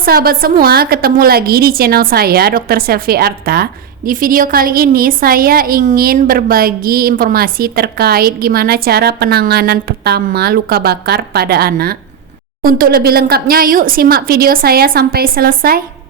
sahabat semua, ketemu lagi di channel saya Dr. Selvi Arta. Di video kali ini saya ingin berbagi informasi terkait gimana cara penanganan pertama luka bakar pada anak. Untuk lebih lengkapnya, yuk simak video saya sampai selesai.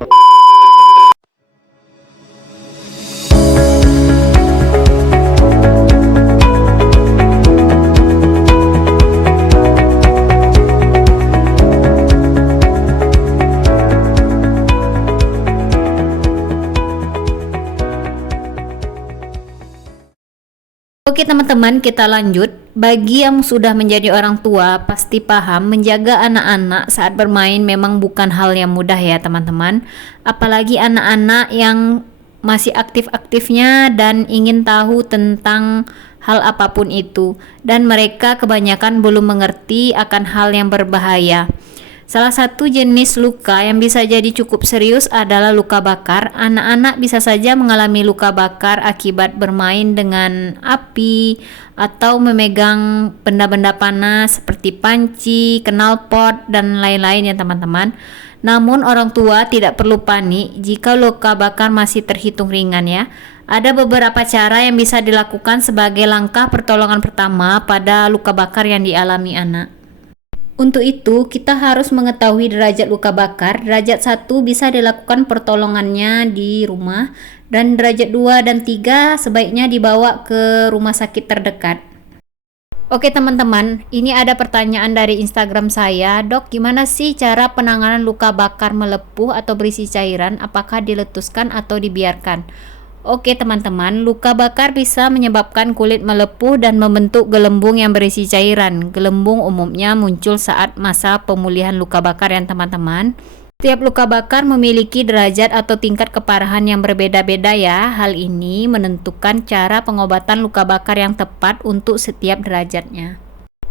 Oke teman-teman, kita lanjut. Bagi yang sudah menjadi orang tua, pasti paham menjaga anak-anak saat bermain memang bukan hal yang mudah ya teman-teman. Apalagi anak-anak yang masih aktif-aktifnya dan ingin tahu tentang hal apapun itu. Dan mereka kebanyakan belum mengerti akan hal yang berbahaya. Salah satu jenis luka yang bisa jadi cukup serius adalah luka bakar. Anak-anak bisa saja mengalami luka bakar akibat bermain dengan api atau memegang benda-benda panas seperti panci, knalpot, dan lain-lain ya teman-teman. Namun orang tua tidak perlu panik jika luka bakar masih terhitung ringan ya. Ada beberapa cara yang bisa dilakukan sebagai langkah pertolongan pertama pada luka bakar yang dialami anak. Untuk itu, kita harus mengetahui derajat luka bakar. Derajat 1 bisa dilakukan pertolongannya di rumah, dan derajat 2 dan 3 sebaiknya dibawa ke rumah sakit terdekat. Oke teman-teman, ini ada pertanyaan dari Instagram saya. Dok, gimana sih cara penanganan luka bakar melepuh atau berisi cairan? Apakah diletuskan atau dibiarkan? Oke teman-teman, luka bakar bisa menyebabkan kulit melepuh dan membentuk gelembung yang berisi cairan. Gelembung umumnya muncul saat masa pemulihan luka bakar ya teman-teman. Setiap luka bakar memiliki derajat atau tingkat keparahan yang berbeda-beda ya. Hal ini menentukan cara pengobatan luka bakar yang tepat untuk setiap derajatnya.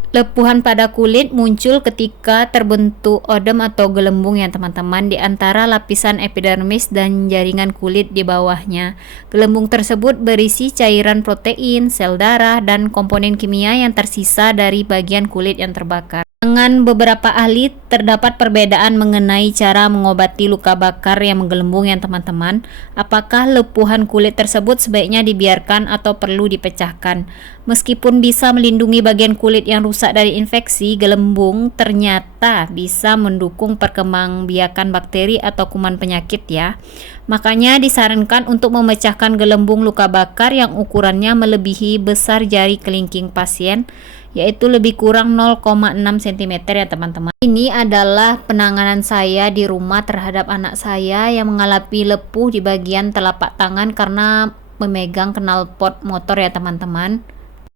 Lepuhan pada kulit muncul ketika terbentuk odem atau gelembung ya teman-teman di antara lapisan epidermis dan jaringan kulit di bawahnya. Gelembung tersebut berisi cairan protein, sel darah, dan komponen kimia yang tersisa dari bagian kulit yang terbakar. Dengan beberapa ahli, terdapat perbedaan mengenai cara mengobati luka bakar yang menggelembung ya teman-teman. Apakah lepuhan kulit tersebut sebaiknya dibiarkan atau perlu dipecahkan? Meskipun bisa melindungi bagian kulit yang rusak dari infeksi, gelembung ternyata bisa mendukung perkembangbiakan bakteri atau kuman penyakit ya. Makanya disarankan untuk memecahkan gelembung luka bakar yang ukurannya melebihi besar jari kelingking pasien, yaitu lebih kurang 0,6 cm ya teman-teman. Ini adalah penanganan saya di rumah terhadap anak saya yang mengalami lepuh di bagian telapak tangan karena memegang knalpot motor ya teman-teman.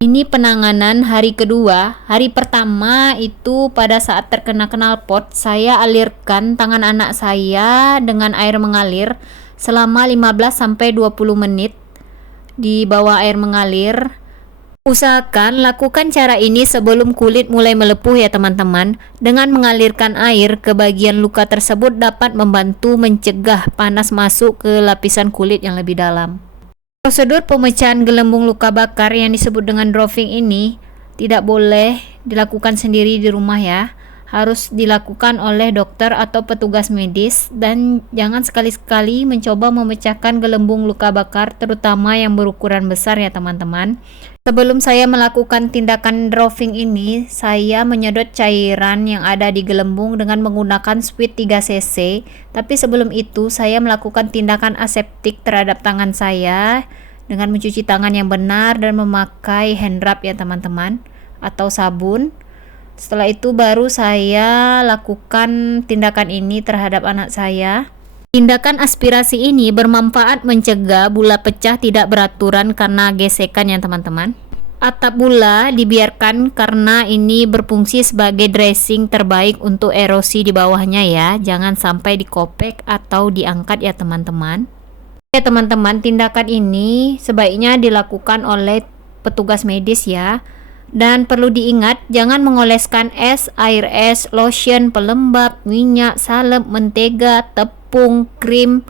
Ini penanganan hari kedua. Hari pertama itu pada saat terkena knalpot, saya alirkan tangan anak saya dengan air mengalir selama 15-20 menit di bawah air mengalir. Usahakan lakukan cara ini sebelum kulit mulai melepuh ya teman-teman. Dengan mengalirkan air ke bagian luka tersebut dapat membantu mencegah panas masuk ke lapisan kulit yang lebih dalam. Prosedur pemecahan gelembung luka bakar yang disebut dengan drawing ini tidak boleh dilakukan sendiri di rumah ya. Harus dilakukan oleh dokter atau petugas medis, dan jangan sekali-sekali mencoba memecahkan gelembung luka bakar terutama yang berukuran besar ya teman-teman. Sebelum saya melakukan tindakan drawing ini, saya menyedot cairan yang ada di gelembung dengan menggunakan squid 3 cc. Tapi sebelum itu saya melakukan tindakan aseptik terhadap tangan saya dengan mencuci tangan yang benar dan memakai hand rub ya teman-teman, atau sabun. Setelah itu baru saya lakukan tindakan ini terhadap anak saya. Tindakan aspirasi ini bermanfaat mencegah bula pecah tidak beraturan karena gesekan ya teman-teman. Atap bula dibiarkan karena ini berfungsi sebagai dressing terbaik untuk erosi di bawahnya ya. Jangan sampai dikopek atau diangkat ya teman-teman. Ya teman-teman, tindakan ini sebaiknya dilakukan oleh petugas medis ya. Dan perlu diingat, jangan mengoleskan es, air es, lotion, pelembab, minyak, salep, mentega, tepung, krim,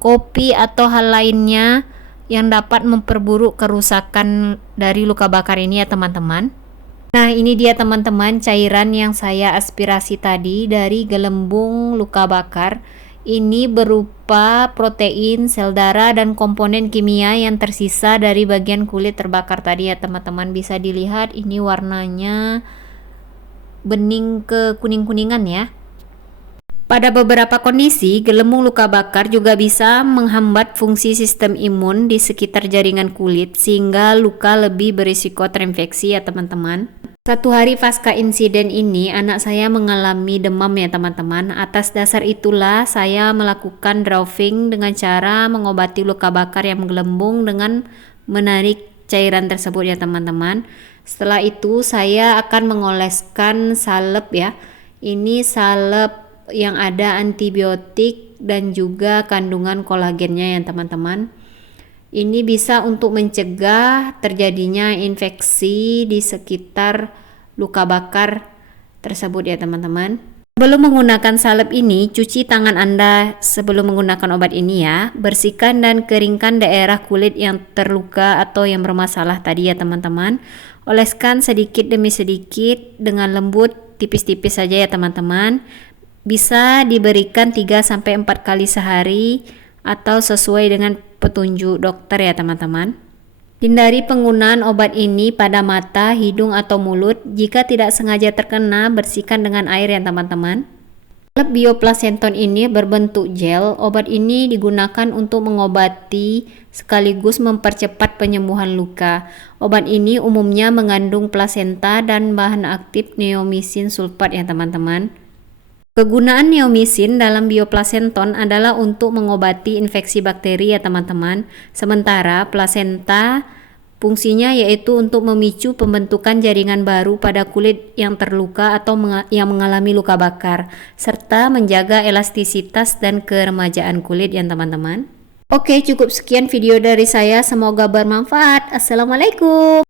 kopi, atau hal lainnya yang dapat memperburuk kerusakan dari luka bakar ini ya teman-teman. Nah, ini dia teman-teman cairan yang saya aspirasi tadi dari gelembung luka bakar. Ini berupa protein, sel darah, dan komponen kimia yang tersisa dari bagian kulit terbakar tadi ya teman-teman. Bisa dilihat ini warnanya bening ke kuning-kuningan ya. Pada beberapa kondisi, gelembung luka bakar juga bisa menghambat fungsi sistem imun di sekitar jaringan kulit sehingga luka lebih berisiko terinfeksi ya teman-teman. 1 hari pasca insiden ini, anak saya mengalami demam ya teman-teman. Atas dasar itulah saya melakukan drawing dengan cara mengobati luka bakar yang menggelembung dengan menarik cairan tersebut ya teman-teman. Setelah itu saya akan mengoleskan salep ya. Ini salep yang ada antibiotik dan juga kandungan kolagennya ya teman-teman. Ini bisa untuk mencegah terjadinya infeksi di sekitar luka bakar tersebut ya teman-teman. Sebelum menggunakan salep ini, cuci tangan Anda sebelum menggunakan obat ini ya. Bersihkan dan keringkan daerah kulit yang terluka atau yang bermasalah tadi ya teman-teman. Oleskan sedikit demi sedikit dengan lembut, tipis-tipis saja ya teman-teman. Bisa diberikan 3-4 kali sehari atau sesuai dengan petunjuk dokter ya teman-teman. Hindari penggunaan obat ini pada mata, hidung atau mulut. Jika tidak sengaja terkena, bersihkan dengan air ya teman-teman. Salep bioplacenton ini berbentuk gel. Obat ini digunakan untuk mengobati sekaligus mempercepat penyembuhan luka. Obat ini umumnya mengandung plasenta dan bahan aktif neomycin sulfat ya teman-teman. Kegunaan neomycin dalam bioplacenton adalah untuk mengobati infeksi bakteri ya teman-teman. Sementara plasenta fungsinya yaitu untuk memicu pembentukan jaringan baru pada kulit yang terluka atau yang mengalami luka bakar, serta menjaga elastisitas dan keremajaan kulit ya teman-teman. Oke, cukup sekian video dari saya. Semoga bermanfaat. Assalamualaikum.